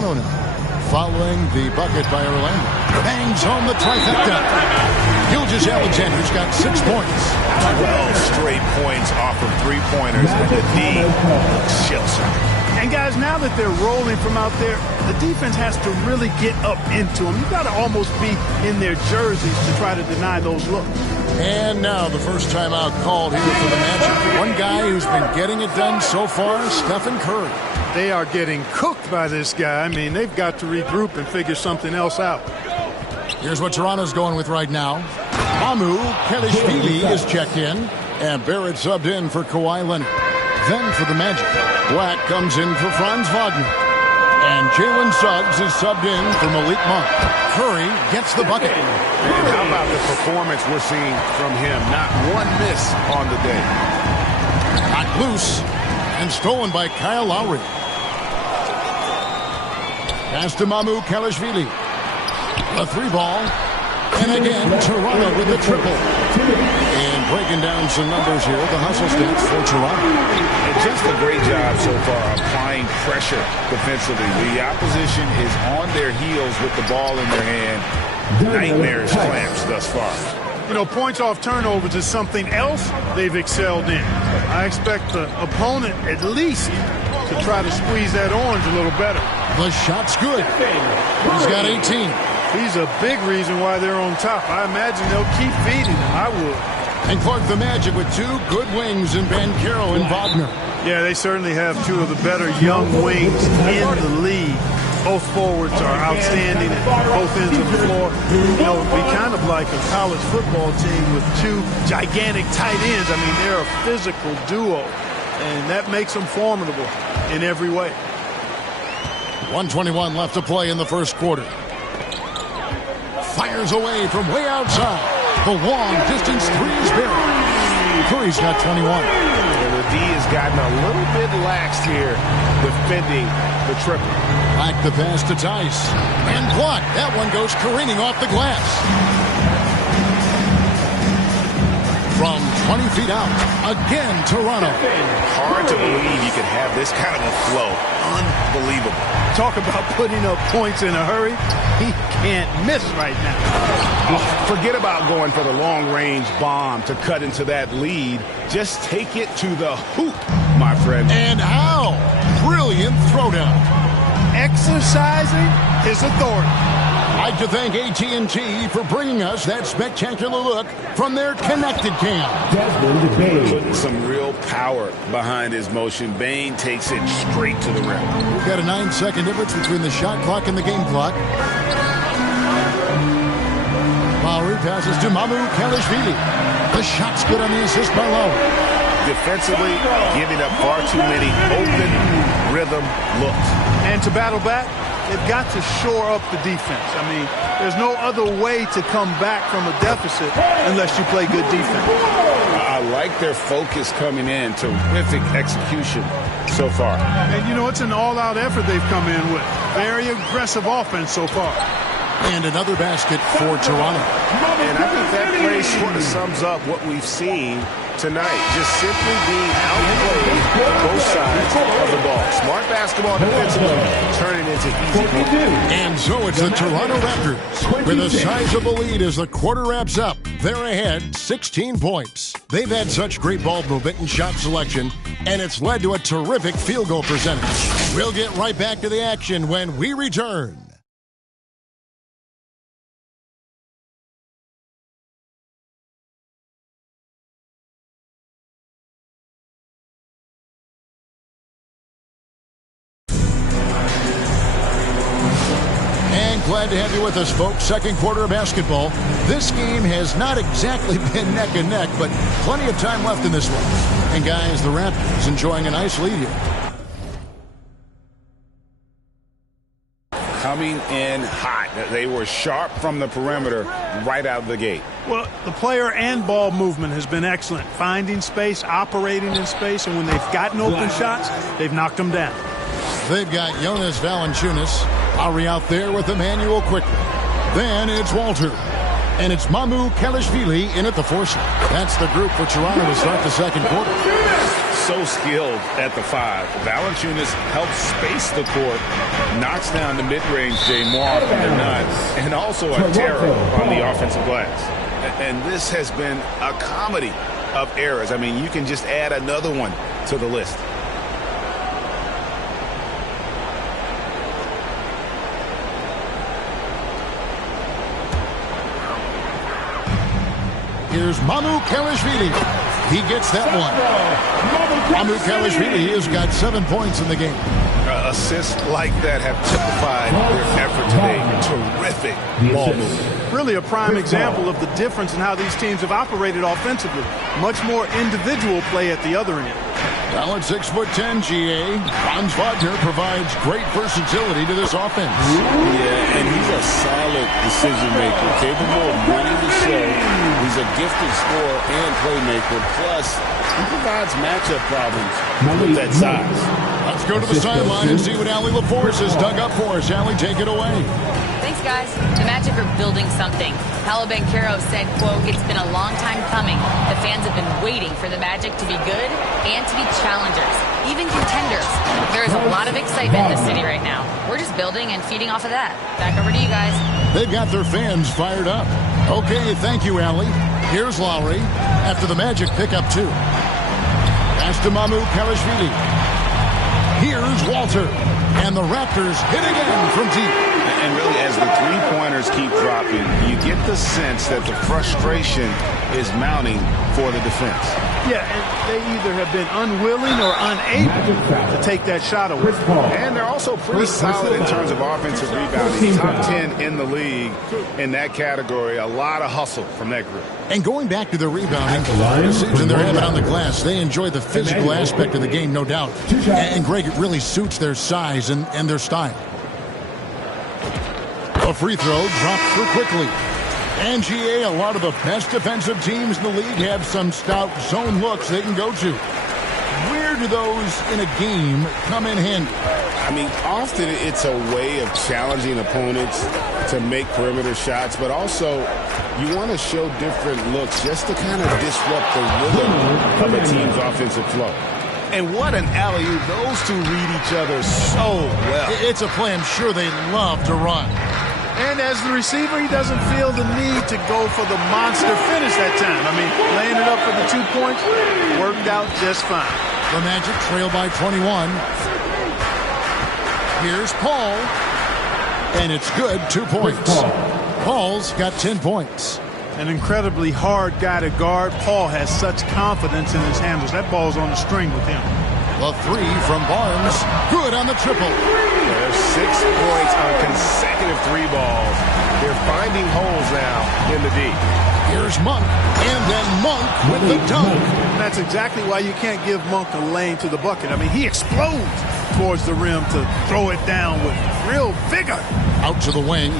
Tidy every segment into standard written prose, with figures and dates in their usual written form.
Following the bucket by Orlando. Bangs home the trifecta. Gilgeous-Alexander's got 6 points. 12 straight points off of three-pointers, and the D looks shell-shocked. And guys, now that they're rolling from out there, the defense has to really get up into them. You've got to almost be in their jerseys to try to deny those looks. And now the first timeout called here for the Magic. One guy who's been getting it done so far, Stephen Curry. They are getting cooked by this guy. I mean, they've got to regroup and figure something else out. Here's what Toronto's going with right now. Mamu Kelishvili is checked in, and Barrett subbed in for Kawhi Leonard. Then for the Magic, Black comes in for Franz Wagner. And Jalen Suggs is subbed in for Malik Monk. Curry gets the bucket. And how about the performance we're seeing from him? Not one miss on the day. Knocked loose and stolen by Kyle Lowry. Pass to Mamu Kelishvili. A 3-ball. And again, Toronto with the triple. And breaking down some numbers here, the hustle stats for Toronto. And just a great job so far applying pressure defensively. The opposition is on their heels with the ball in their hand. Nightmarish clamps thus far. You know, points off turnovers is something else they've excelled in. I expect the opponent at least to try to squeeze that orange a little better. The shot's good. He's got 18. He's a big reason why they're on top. I imagine they'll keep feeding him. I would. And Clark, the Magic with 2 good wings in Banchero and Wagner. Yeah, they certainly have 2 of the better young wings in the league. Both forwards are outstanding at both ends of the floor. You know, it'd be kind of like a college football team with 2 gigantic tight ends. I mean, they're a physical duo, and that makes them formidable in every way. 1:21 left to play in the first quarter. Fires away from way outside. The long distance 3 is buried. Curry's got 21. And the D has gotten a little bit laxed here defending the triple. Back the pass to Tice. And blocked. That one goes careening off the glass. From 20 feet out, again Toronto. Hard to believe you could have this kind of a flow. Unbelievable. Talk about putting up points in a hurry. He can't miss right now. Forget about going for the long-range bomb to cut into that lead. Just take it to the hoop, my friend. And how? Brilliant throwdown. Exercising his authority. I'd like to thank AT&T for bringing us that spectacular look from their connected cam. Putting some real power behind his motion. Bane takes it straight to the rim. We've got a 9-second difference between the shot clock and the game clock. Lowry passes to Mamu Kelishvili. The shot's good on the assist by Lowry. Defensively, giving up far too many open rhythm looks. And to battle back, they've got to shore up the defense. I mean, there's no other way to come back from a deficit unless you play good defense. I like their focus coming in. Terrific execution so far. And, you know, it's an all-out effort they've come in with. Very aggressive offense so far. And another basket for Toronto. And I think that play sort of sums up what we've seen tonight. Just simply being outplayed on both sides of the ball. Smart basketball defensively, turning into easy points. And so it's the Toronto Raptors with a sizable lead as the quarter wraps up. They're ahead 16 points. They've had such great ball movement and shot selection, and it's led to a terrific field goal percentage. We'll get right back to the action when we return. Glad to have you with us, folks. Second quarter of basketball. This game has not exactly been neck and neck, but plenty of time left in this one. And guys, the Raptors enjoying a nice lead here. Coming in hot. They were sharp from the perimeter right out of the gate. Well, the player and ball movement has been excellent. Finding space, operating in space, and when they've gotten open shots, they've knocked them down. They've got Jonas Valanciunas. Lowry out there with Emmanuel quickly. Then it's Walter. And it's Mamu Kelishvili in at the 4 slot. That's the group for Toronto to start the second quarter. so skilled at the 5. Valanciunas helps space the court, knocks down the mid-range Jay more often than not, and also a terror on the offensive glass. And this has been a comedy of errors. I mean, you can just add another one to the list. Here's Kelishvili. He gets that one. Kelishvili has got 7 points in the game. Assists like that have typified their effort today. Terrific ball movement. Really a prime example of the difference in how these teams have operated offensively. Much more individual play at the other end. Now at 6'10", GA, Franz Wagner provides great versatility to this offense. Yeah, and he's a solid decision maker, capable of running the show. He's a gifted scorer and playmaker. Plus, he provides matchup problems with that size. Let's go to the sideline and see what Allie LaForce has dug up for us. Allie, take it away. Thanks, guys. The Magic are building something. Paolo Banchero said, quote, "It's been a long time coming. The fans have been waiting for the Magic to be good and to be challengers, even contenders. There is a lot of excitement in the city right now. We're just building and feeding off of that. Back over to you guys." They've got their fans fired up. Okay, thank you, Allie. Here's Lowry after the Magic pick up 2. Pass to Kelishvili. Here's Walter. And the Raptors hit again from deep. And really, as the three-pointers keep dropping, you get the sense that the frustration is mounting for the defense. Yeah, and they either have been unwilling or unable to take that shot away. And they're also pretty solid in terms of offensive rebounding. Top 10 in the league in that category. A lot of hustle from that group. And going back to the rebounding, the decision they're having on the glass, they enjoy the physical aspect of the game, no doubt. And Greg, it really suits their size and their style. A free throw dropped for quickly. And GA, a lot of the best defensive teams in the league have some stout zone looks they can go to. Where do those in a game come in handy? I mean, often it's a way of challenging opponents to make perimeter shots, but also you want to show different looks just to kind of disrupt the rhythm of a team's offensive flow. And what an alley-oop. Those two read each other so well. It's a play I'm sure they love to run. And as the receiver, he doesn't feel the need to go for the monster finish that time. I mean, laying it up for the 2 points worked out just fine. The Magic trail by 21. Here's Paul. And it's good, 2 points. Paul's got 10 points. An incredibly hard guy to guard. Paul has such confidence in his handles. That ball's on the string with him. The 3 from Barnes. Good on the triple. There's 6 points on consecutive 3 balls. They're finding holes now in the D. Here's Monk. And then Monk with the dunk. That's exactly why you can't give Monk a lane to the bucket. I mean, he explodes towards the rim to throw it down with real vigor. Out to the wing.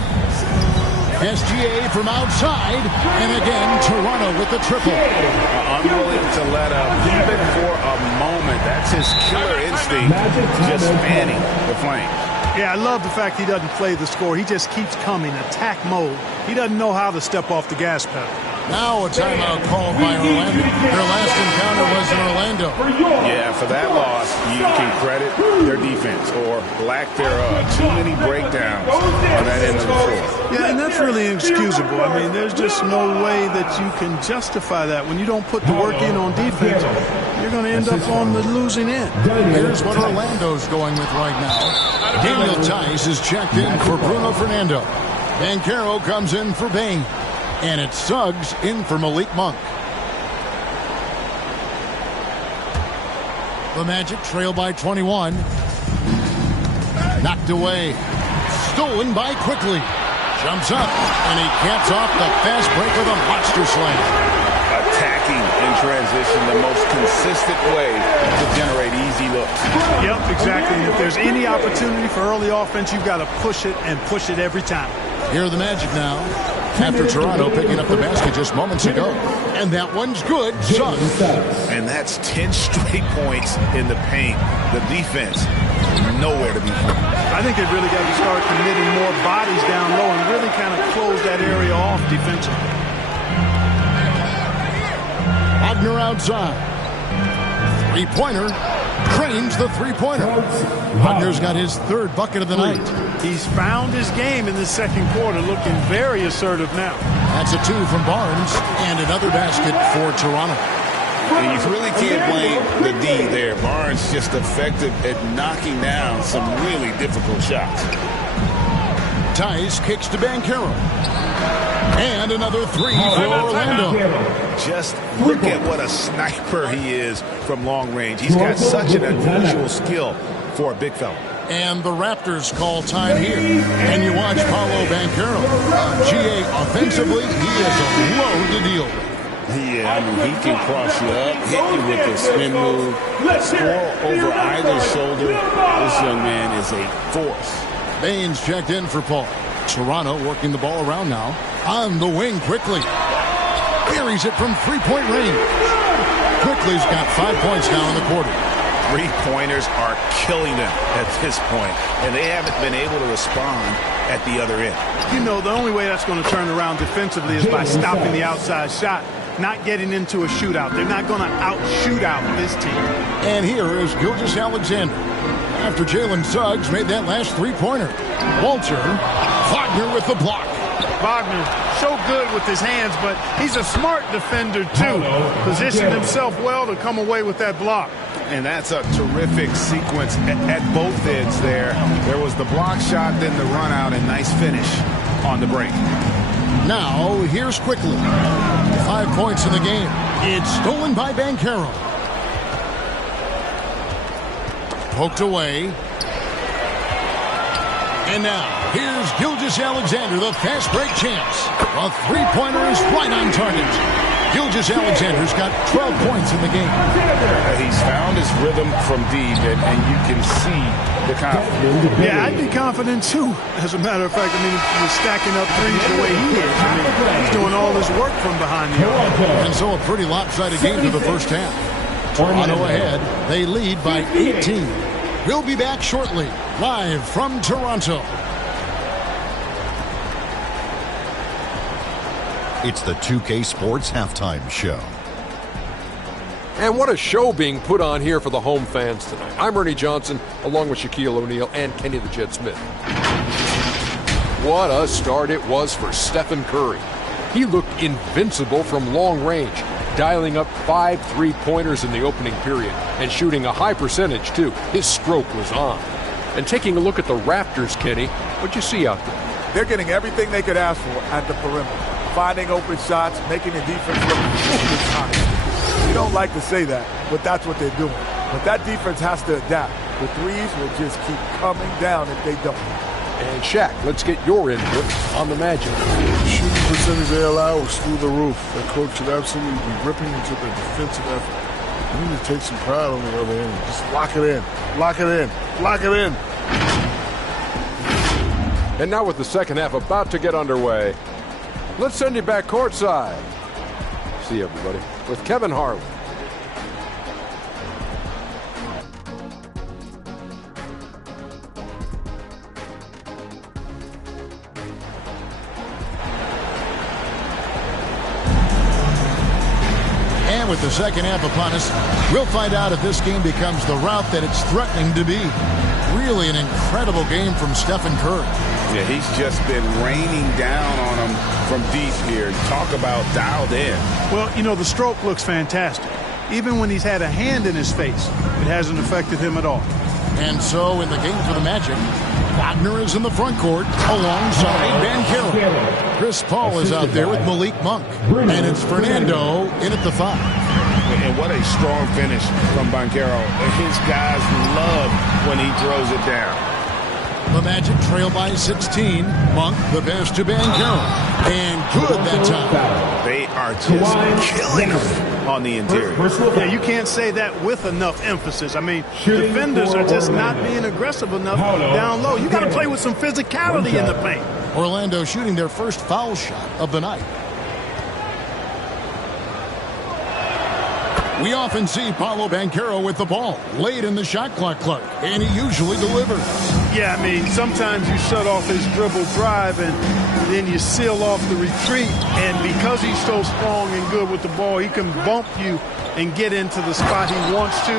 SGA from outside. And again, Toronto with the triple. Unwilling to let up even for a moment. That's his killer instinct, just fanning the flames. Yeah, I love the fact he doesn't play the score. He just keeps coming, attack mode. He doesn't know how to step off the gas pedal. Now a timeout called by Orlando. Their last encounter was in Orlando. Yeah, for that loss, you can credit their defense or lack thereof. Too many breakdowns on that end of the floor. Yeah, and that's really inexcusable. I mean, there's just no way that you can justify that. When you don't put the work in on defense, you're going to end up on the losing end. Here's what Orlando's going with right now. Daniel Tice is checked in for Bruno Fernando. Banchero comes in for Bain. And it's Suggs in for Malik Monk. The Magic trail by 21. Knocked away. Stolen by Quickly. Jumps up, and he caps off the fast break with a monster slam. Attacking in transition, the most consistent way to generate easy looks. Yep, exactly. And if there's any opportunity for early offense, you've got to push it and push it every time. Here are the Magic now. After Toronto picking up the basket just moments ago. And that one's good. Suggs. And that's 10 straight points in the paint. The defense, nowhere to be found. I think they really got to start committing more bodies down low and really kind of close that area off defensively. Wagner outside. Three-pointer. Cranes the three-pointer. Wagner's got his third bucket of the night. He's found his game in the second quarter, looking very assertive now. That's a 2 from Barnes, and another basket for Toronto. And you really can't blame the D there. Barnes just effective at knocking down some really difficult shots. Tice kicks to Banchero. And another 3 for Orlando. Just look at what a sniper he is from long range. He's got such an unusual skill for a big fella. And the Raptors call time here. And you watch Paolo Banchero. GA offensively, he is a load to deal with. Yeah, I mean, he can cross you up, hit you with a spin move, score over either shoulder. This young man is a force. Baines checked in for Paul. Toronto working the ball around now. On the wing quickly. Carries it from three-point range. Quickly's got 5 points now in the quarter. Three-pointers are killing them at this point, and they haven't been able to respond at the other end. You know, the only way that's going to turn around defensively is by stopping the outside shot, not getting into a shootout. They're not going to out-shoot out this team. And here is Gilgeous-Alexander. After Jalen Suggs made that last three-pointer. Walter, Wagner with the block. Wagner, so good with his hands, but he's a smart defender, too. Positioned himself well to come away with that block. And that's a terrific sequence at both ends there. There was the block shot, then the run out, and nice finish on the break. Now, here's Quickly. 5 points in the game. It's stolen by Banchero. Poked away. And now, here's Gilgeous-Alexander, the fast break champs. A three-pointer is right on target. Gilgeous-Alexander's got 12 points in the game. He's found his rhythm from deep, and you can see the confidence. Yeah, I'd be confident, too. As a matter of fact, I mean, if you're stacking up threes the way he is, I mean, he's doing all this work from behind the arc. And so a pretty lopsided game to the first half. Toronto ahead. They lead by 18. We'll be back shortly, live from Toronto. It's the 2K Sports Halftime Show. And what a show being put on here for the home fans tonight. I'm Ernie Johnson, along with Shaquille O'Neal and Kenny the Jet Smith. What a start it was for Stephen Curry. He looked invincible from long range, dialing up 5 three-pointers in the opening period and shooting a high percentage, too. His stroke was on. And taking a look at the Raptors, Kenny, what'd you see out there? They're getting everything they could ask for at the perimeter. Finding open shots, making the defense look foolish, honestly. We don't like to say that, but that's what they're doing. But that defense has to adapt. The threes will just keep coming down if they don't. And Shaq, let's get your input on the Magic. Shooting percentage they allow was through the roof. That coach should absolutely be ripping into the defensive effort. You need to take some pride on the other end. Just lock it in. Lock it in. Lock it in. And now with the second half about to get underway, let's send you back courtside. See you, everybody, with Kevin Harlan. And with the second half upon us, we'll find out if this game becomes the route that it's threatening to be. Really an incredible game from Stephen Curry. Yeah, he's just been raining down on him from deep here. Talk about dialed in. Well, you know, the stroke looks fantastic. Even when he's had a hand in his face, it hasn't affected him at all. And so in the game for the Magic, Wagner is in the front court alongside Banchero. Chris Paul is out there with Malik Monk. And it's Fernando in at the 5. And what a strong finish from Banchero. His guys love when he throws it down. The Magic trail by 16. Monk, the pass to Banchero. And good that time. They are just killing him on the interior. Yeah, you can't say that with enough emphasis. I mean, defenders are just not being aggressive enough down low. You got to play with some physicality in the paint. Orlando shooting their first foul shot of the night. We often see Paolo Banchero with the ball late in the shot clock, and he usually delivers. Yeah, I mean, sometimes you shut off his dribble drive and then you seal off the retreat. And because he's so strong and good with the ball, he can bump you and get into the spot he wants to.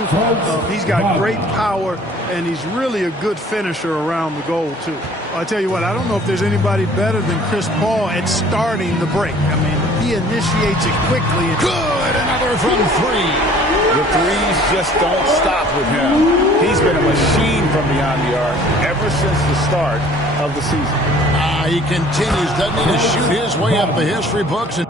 He's got great power, and he's really a good finisher around the goal, too. I tell you what, I don't know if there's anybody better than Chris Paul at starting the break. I mean, he initiates it quickly. Good, another from three. The threes just don't stop with him. He's been a machine from beyond the arc ever since the start of the season. He continues, doesn't he, to shoot his way up the history books. And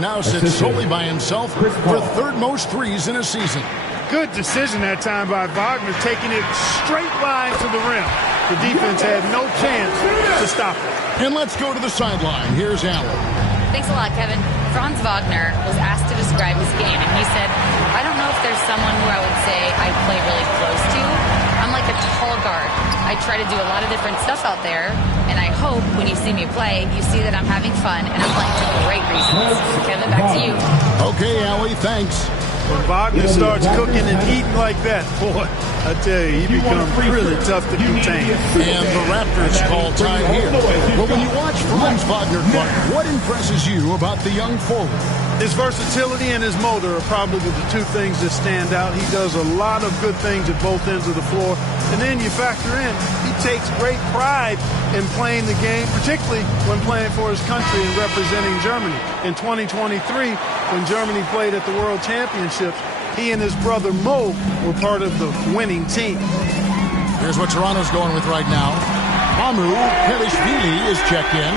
Now sits solely by himself for third most threes in a season. Good decision that time by Wagner, taking it straight line to the rim. The defense had no chance to stop it. And let's go to the sideline. Here's Allen. Thanks a lot, Kevin. Franz Wagner was asked to describe his game, and he said, I don't know if there's someone who I would say I play really close to. I'm like a tall guard. I try to do a lot of different stuff out there, and I hope when you see me play, you see that I'm having fun and I'm playing for great reasons. Kevin, back to you. Okay, Allie, thanks. When Wagner starts cooking and eating like that, boy, I tell you, he becomes really tough to contain. And the Raptors call time here. But when you watch Franz Wagner, Clark, what impresses you about the young forward? His versatility and his motor are probably the two things that stand out. He does a lot of good things at both ends of the floor. And then you factor in, he takes great pride in playing the game, particularly when playing for his country and representing Germany. In 2023, when Germany played at the World Championships, he and his brother Mo were part of the winning team. Here's what Toronto's going with right now. Mamu Kelishvili is checked in,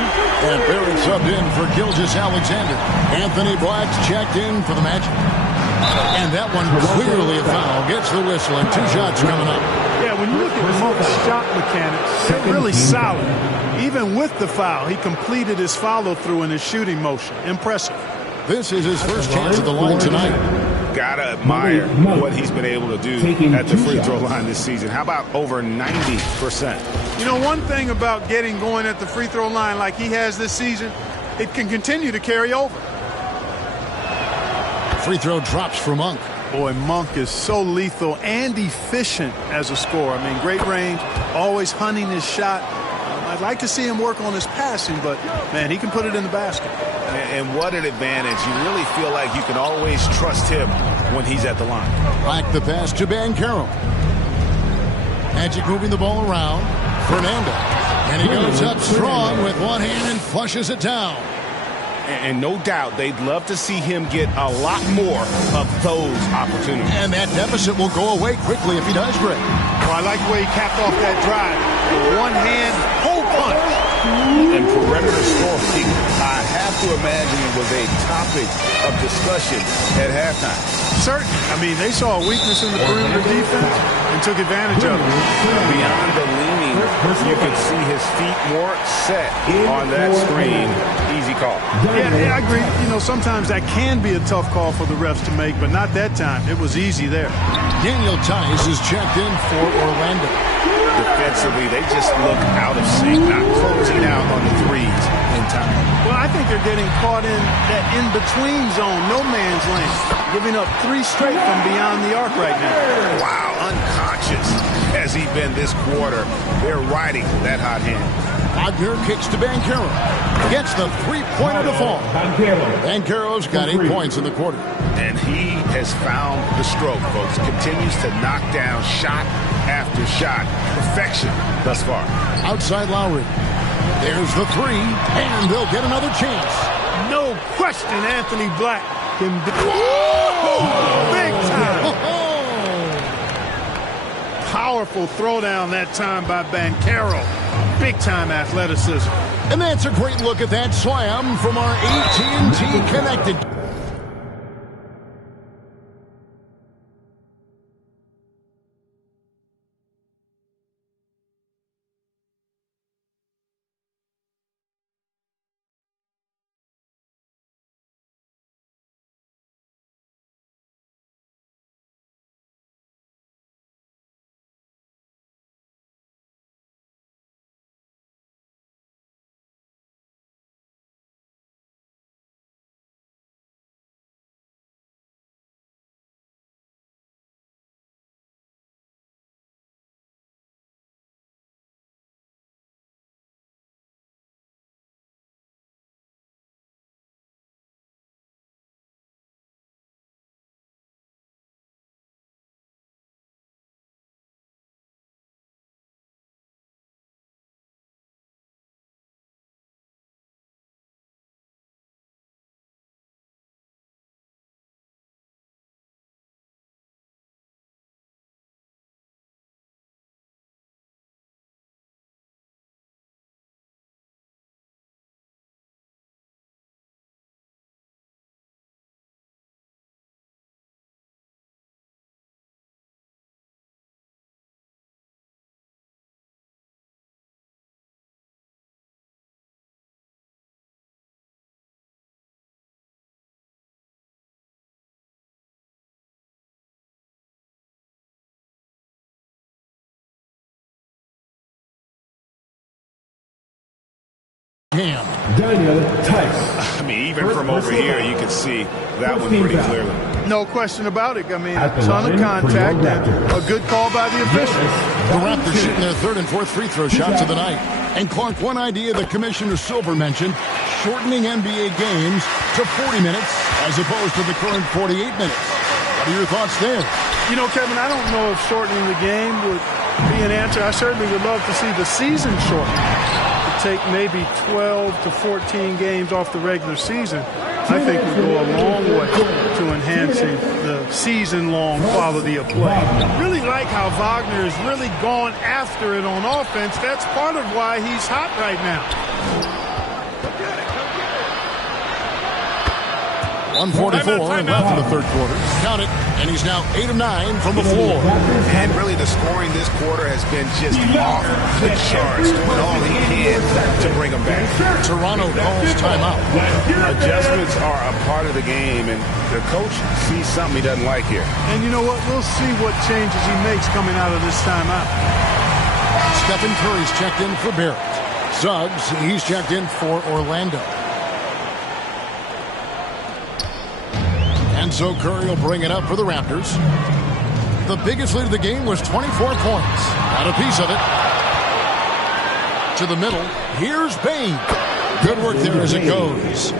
and Barrett subbed in for Gilgeous Alexander. Anthony Black's checked in for the Magic. And that one clearly a foul. Gets the whistle, and 2 shots coming up. Yeah, when you look at Mo's shot mechanics, they're really solid. Even with the foul, he completed his follow-through in his shooting motion. Impressive. This is his first chance at the line tonight. Gotta admire what he's been able to do at the free throw line this season. How about over 90%? You know, one thing about getting going at the free throw line like he has this season, it can continue to carry over. Free throw drops for Monk. Boy, Monk is so lethal and efficient as a scorer. I mean, great range, always hunting his shot. I'd like to see him work on his passing, but, man, he can put it in the basket. And what an advantage. You really feel like you can always trust him when he's at the line. Back the pass to Banchero. Magic moving the ball around. Fernando. And he goes up strong with one hand and flushes it down. And no doubt they'd love to see him get a lot more of those opportunities. And that deficit will go away quickly if he does, Greg. Well, I like the way he capped off that drive. One hand, hole punch. And perimeter scoring, I have to imagine it was a topic of discussion at halftime. Certainly. I mean, they saw a weakness in the perimeter defense and took advantage of it. Beyond the leaning, you could see his feet more set on that screen. Easy call. Yeah, I agree. You know, sometimes that can be a tough call for the refs to make, but not that time. It was easy there. Daniel Tice is checked in for Orlando. Defensively, they just look out of sync, not closing out on the threes in time. Well, I think they're getting caught in that in-between zone, no man's land, giving up 3 straight from beyond the arc right now. Wow, unconscious has he been this quarter. They're riding that hot hand. Wagner kicks to Banchero. Gets the three-pointer to fall. Banchero's got 8 points in the quarter. And he has found the stroke, folks. Continues to knock down shot after shot. Perfection thus far. Outside Lowry. There's the 3, and they'll get another chance. No question Anthony Black can be. Big time. Powerful throwdown that time by Banchero. Big time athleticism. And that's a great look at that slam from our AT&T Connected. Daniel Tice. I mean, even from over here, you can see that one pretty clearly. No question about it. I mean, a ton of contact and a good call by the officials. The Raptors shooting their third and fourth free throw shots of the night. And Clark, one idea that Commissioner Silver mentioned, shortening NBA games to 40 minutes as opposed to the current 48 minutes. What are your thoughts there? You know, Kevin, I don't know if shortening the game would be an answer. I certainly would love to see the season shortened. To take maybe 12 to 14 games off the regular season, I think would go a long way to enhancing the season-long quality of play. I really like how Wagner is really going after it on offense. That's part of why he's hot right now. 1:44 and left in the third quarter. Count it, and he's now 8 of 9 from the floor. And really the scoring this quarter has been just off the charts, doing all he can to bring them back. Toronto calls timeout. Adjustments are a part of the game, and the coach sees something he doesn't like here. And you know what? We'll see what changes he makes coming out of this timeout. Stephen Curry's checked in for Barrett. Suggs, he's checked in for Orlando. And so Curry will bring it up for the Raptors. The biggest lead of the game was 24 points. Got a piece of it. To the middle. Here's Payne. Good work there as it goes.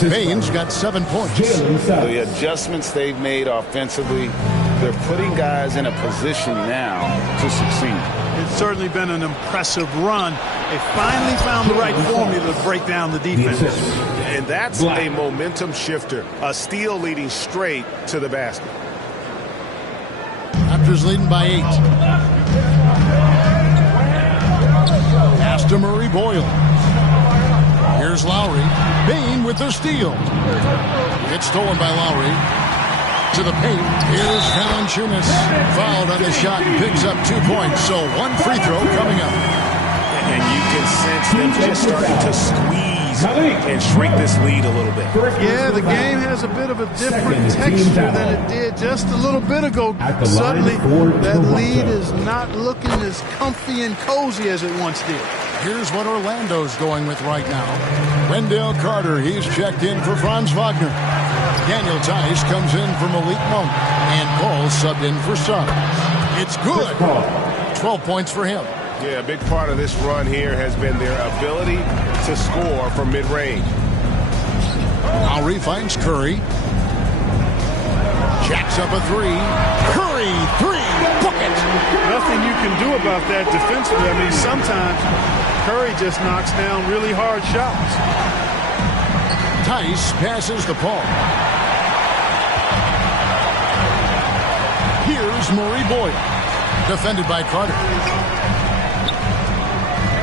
Payne's got 7 points. The adjustments they've made offensively, they're putting guys in a position now to succeed. It's certainly been an impressive run. They finally found the right formula to break down the defense. And that's a momentum shifter. A steal leading straight to the basket. Raptors leading by 8. Pass to Murray Boyle. Here's Lowry. Payne with the steal. It's stolen by Lowry. To the paint. Here's Valanciunas. Fouled on the shot and picks up 2 points. So one free throw coming up. And you can sense them just starting to squeeze and shrink this lead a little bit. Yeah, the game has a bit of a different texture than it did just a little bit ago. Suddenly, that lead is not looking as comfy and cozy as it once did. Here's what Orlando's going with right now. Wendell Carter, he's checked in for Franz Wagner. Daniel Tice comes in for Malik Monk. And Cole subbed in for Suggs. It's good. 12 points for him. Yeah, a big part of this run here has been their ability to score from mid-range. Lowry finds Curry. Jacks up a 3. Curry, 3. Book it. Nothing you can do about that defensively. I mean, sometimes Curry just knocks down really hard shots. Tice passes the ball. Here's Murray Boyle. Defended by Carter.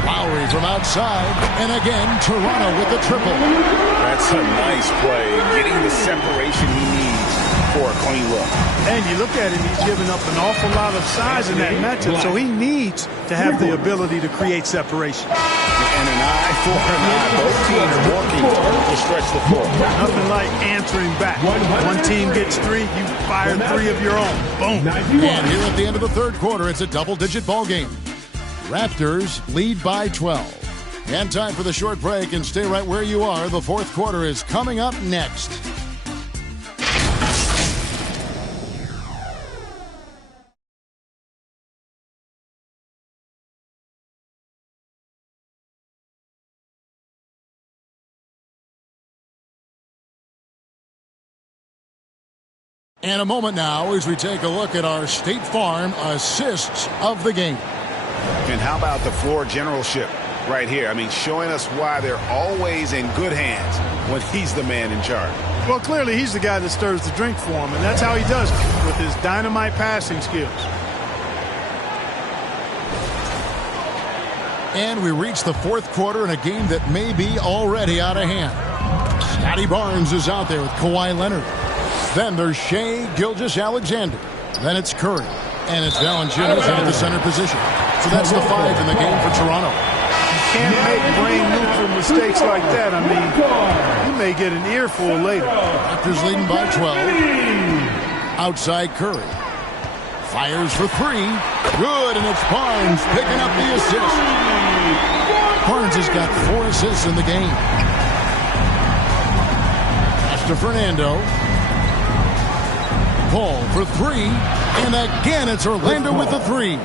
Lowry from outside, and again, Toronto with the triple. That's a nice play, getting the separation he needs for a clean look. And you look at him, he's giving up an awful lot of size in that matchup, so he needs to have the ability to create separation. And an eye for an eye. Both teams working to stretch the floor. Nothing like answering back. One team gets 3, you fire 3 of your own. Boom. And here at the end of the third quarter, it's a double-digit ball game. Raptors lead by 12. And time for the short break, and stay right where you are. The fourth quarter is coming up next. And a moment now as we take a look at our State Farm assists of the game. And how about the floor generalship right here? I mean, showing us why they're always in good hands when he's the man in charge. Well, clearly he's the guy that stirs the drink for him, and that's how he does it, with his dynamite passing skills. And we reach the fourth quarter in a game that may be already out of hand. Scotty Barnes is out there with Kawhi Leonard. Then there's Shai Gilgeous-Alexander. Then it's Curry. And it's Valanciunas in at the center position. So that's the 5 in the game for Toronto. You can't make brain-neutral mistakes like that. I mean, you may get an earful later. Raptors leading by 12. Outside Curry. Fires for 3. Good, and it's Barnes picking up the assist. Barnes has got 4 assists in the game. Pass to Fernando. Paul for 3. And again, it's Orlando with the 3.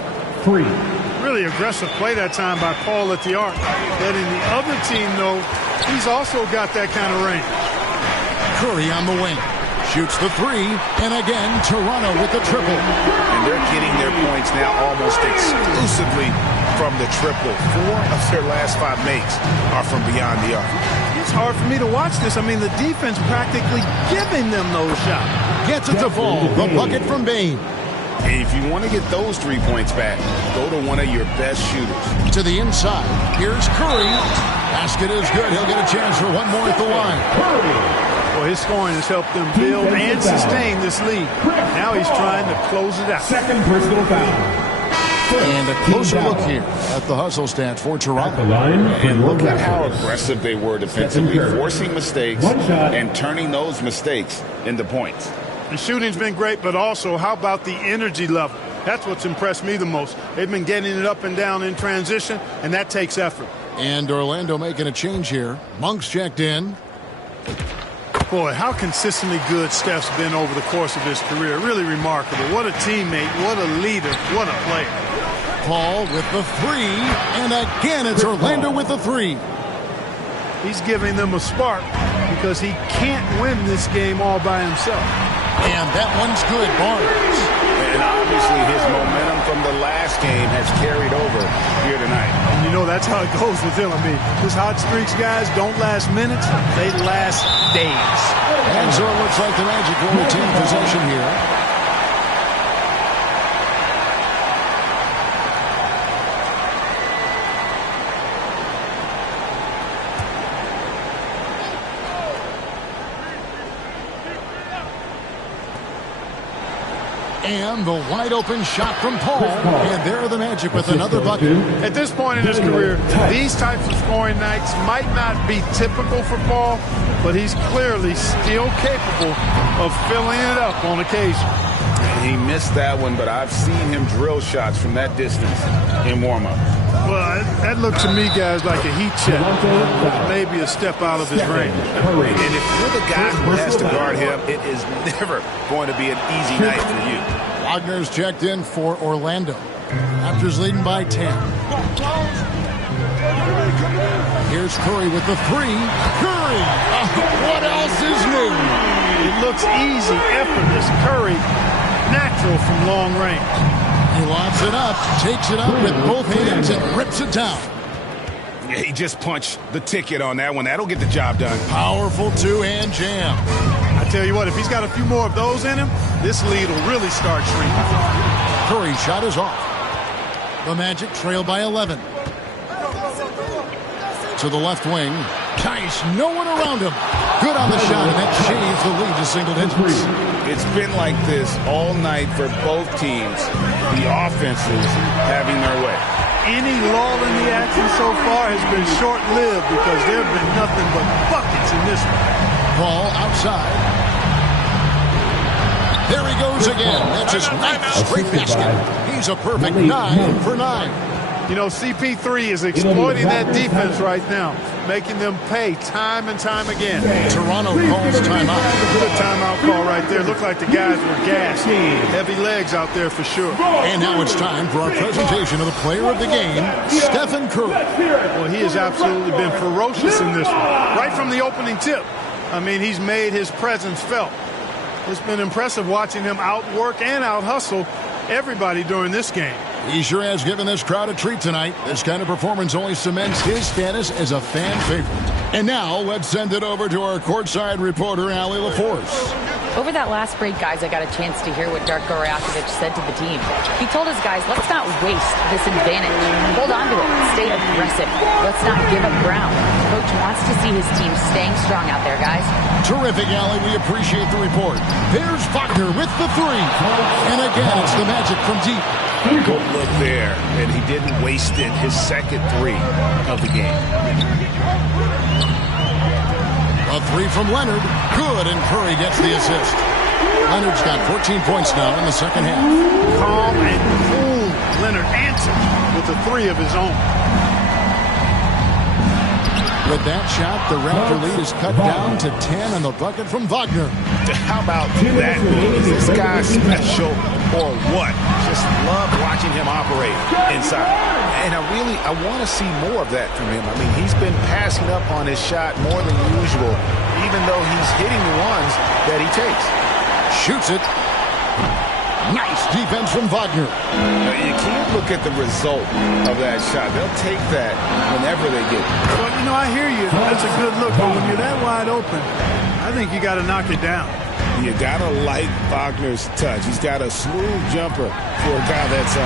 Really aggressive play that time by Paul at the arc. Letting the other team know he's also got that kind of range. Curry on the wing. Shoots the 3. And again, Toronto with the triple. And they're getting their points now almost exclusively from the triple. 4 of their last 5 makes are from beyond the arc. It's hard for me to watch this. I mean, the defense practically giving them those shots. Gets it to fall. The bucket from Bane. And if you want to get those 3 points back, go to one of your best shooters. To the inside. Here's Curry. Basket is good. He'll get a chance for one more at the line. Well, his scoring has helped them build and sustain this lead. Now he's trying to close it out. Second personal foul. And a closer look here at the hustle stats for Toronto. And look at how aggressive they were defensively, forcing mistakes and turning those mistakes into points. The shooting's been great, but also how about the energy level? That's what's impressed me the most. They've been getting it up and down in transition, and that takes effort. And Orlando making a change here. Monk's checked in. Boy, how consistently good Steph's been over the course of his career. Really remarkable. What a teammate, what a leader, what a player. Paul with the 3. And again, it's Orlando with the 3. He's giving them a spark because he can't win this game all by himself. And that one's good, Barnes. And obviously his momentum from the last game has carried over here tonight. And you know that's how it goes with him. I mean, his hot streaks, guys, don't last minutes. They last days. And so it looks like the Magic will retain possession here. And the wide open shot from Paul. And there are the Magic with another bucket. At this point in his career, these types of scoring nights might not be typical for Paul, but he's clearly still capable of filling it up on occasion. He missed that one, but I've seen him drill shots from that distance in warm-up. Well, that looked to me, guys, like a heat check, with maybe a step out of his range. And if you're the guy who has to guard him, it is never going to be an easy night for you. Wagner's checked in for Orlando. Raptors leading by 10. Here's Curry with the 3. Curry! What else is new? It looks easy, effortless. Curry, natural from long range. He lobs it up, takes it up with both hands, and rips it down. Yeah, he just punched the ticket on that one. That'll get the job done. Powerful two-hand jam. I tell you what, if he's got a few more of those in him, this lead will really start shrinking. Curry's shot is off. The Magic trail by 11. To the left wing. Nice, no one around him. Good on the shot, and that shaves the lead to single digits. It's been like this all night for both teams. The offenses having their way. Any lull in the action so far has been short-lived because there have been nothing but buckets in this one. Paul outside. There he goes again. That's his 9th straight basket. He's a perfect 9 for 9. You know, CP3 is exploiting that defense right now, making them pay time and time again. Toronto calls timeout. Good timeout call right there. Looked like the guys were gassed. Heavy legs out there for sure. And now it's time for our presentation of the player of the game, Stephen Curry. Well, he has absolutely been ferocious in this one. Right from the opening tip. I mean, he's made his presence felt. It's been impressive watching him outwork and out-hustle everybody during this game. He sure has given this crowd a treat tonight. This kind of performance only cements his status as a fan favorite. And now, let's send it over to our courtside reporter, Allie LaForce. Over that last break, guys, I got a chance to hear what Darko Rajakovic said to the team. He told his guys, let's not waste this advantage. Hold on to it. Stay aggressive. Let's not give up ground. Coach wants to see his team staying strong out there, guys. Terrific, Allie. We appreciate the report. There's Wagner with the 3. And again, it's the Magic from deep. Good look there, and he didn't waste it. His second 3 of the game. A 3 from Leonard. Good, and Curry gets the assist. Leonard's got 14 points now in the second half. Calm and cool. Leonard answers with a 3 of his own. With that shot, the Raptor lead is cut down to 10 on the bucket from Wagner. How about that move? Is this guy special or what? Just love watching him operate inside. And I want to see more of that from him. I mean, he's been passing up on his shot more than usual, even though he's hitting the ones that he takes. Shoots it. Nice defense from Wagner. You can't look at the result of that shot. They'll take that whenever they get it. Well, I hear you. That's a good look. But when you're that wide open, I think you got to knock it down. You got to like Wagner's touch. He's got a smooth jumper for a guy that's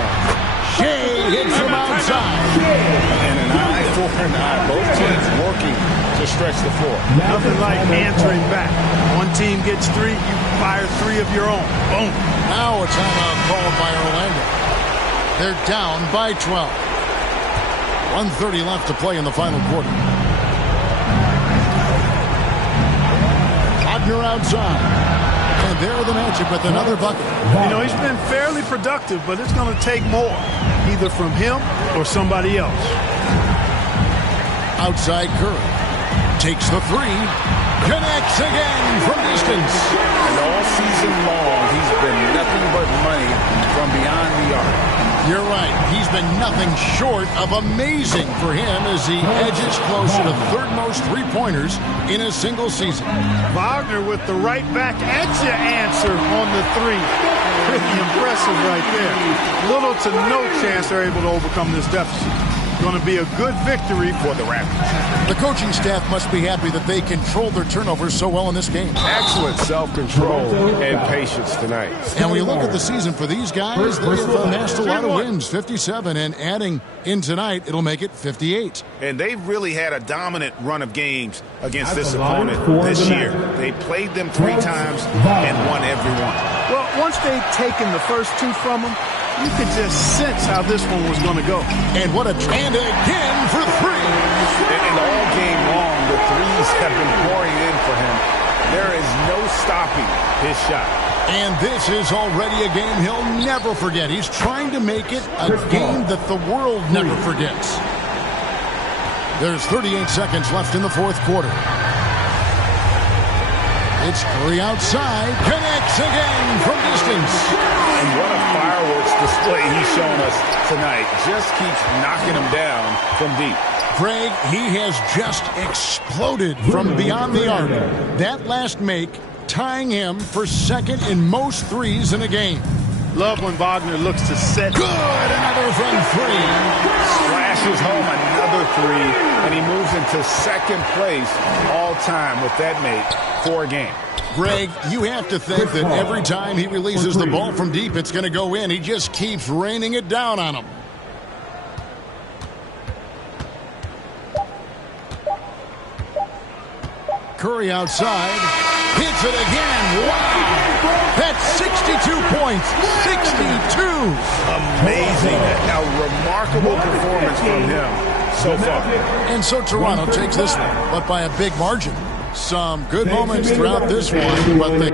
Shea hits from outside. And an eye for an eye. Both teams working to stretch the floor. Nothing like answering back. One team gets 3, you fire 3 of your own. Boom. Now a timeout called by Orlando. They're down by 12. 1:30 left to play in the final quarter. Wagner outside. And there the matchup with another bucket. He's been fairly productive, but it's going to take more, either from him or somebody else. Outside Curry. Takes the 3. Connects again from distance. And all season long, he's been nothing but money from beyond the arc. You're right. He's been nothing short of amazing for him as he edges closer to third most three-pointers in a single season. Wagner with the right back at your answer on the 3. Pretty impressive right there. Little to no chance they're able to overcome this deficit. Going to be a good victory for the Raptors. The coaching staff must be happy that they controlled their turnovers so well in this game. Excellent self-control and patience tonight. And when you look at the season for these guys, they have amassed a lot of wins, 57, and adding in tonight, it'll make it 58. And they've really had a dominant run of games against this opponent this year. They played them 3 times and won every one. Well, once they'd taken the first 2 from them, you could just sense how this one was going to go. And and again for 3. And all game long, the threes have been pouring in for him. There is no stopping his shot. And this is already a game he'll never forget. He's trying to make it a game that the world never forgets. There's 38 seconds left in the fourth quarter. It's Curry outside. Connects again from distance. And what a fireworks display he's shown us tonight. Just keeps knocking him down from deep. Greg, he has just exploded from beyond the arc. That last make tying him for second in most threes in a game. Love when Wagner looks to set. Good, another from 3. Splashes home another 3, and he moves into second place all time with that make for a game. Greg, you have to think that every time he releases the ball from deep, it's going to go in. He just keeps raining it down on him. Curry outside. Hits it again. Wow. That's 62 points. 62. Amazing. A remarkable performance from him so far. And so Toronto takes this one, but by a big margin. Some good moments throughout this one, but they...